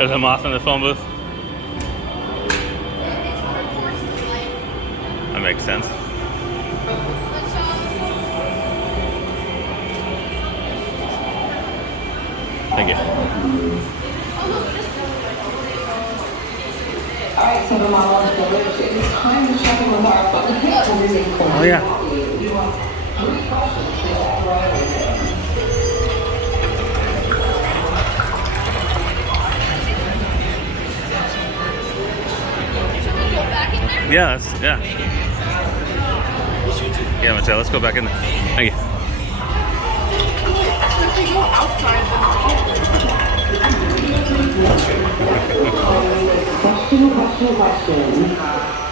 There's a moth in the phone booth. That makes sense. Thank you. Alright, so the model is village. It is time to check in with our phone. Oh yeah. Yeah, yeah. Yeah, Mattel, let's go back in there. Thank you. Question.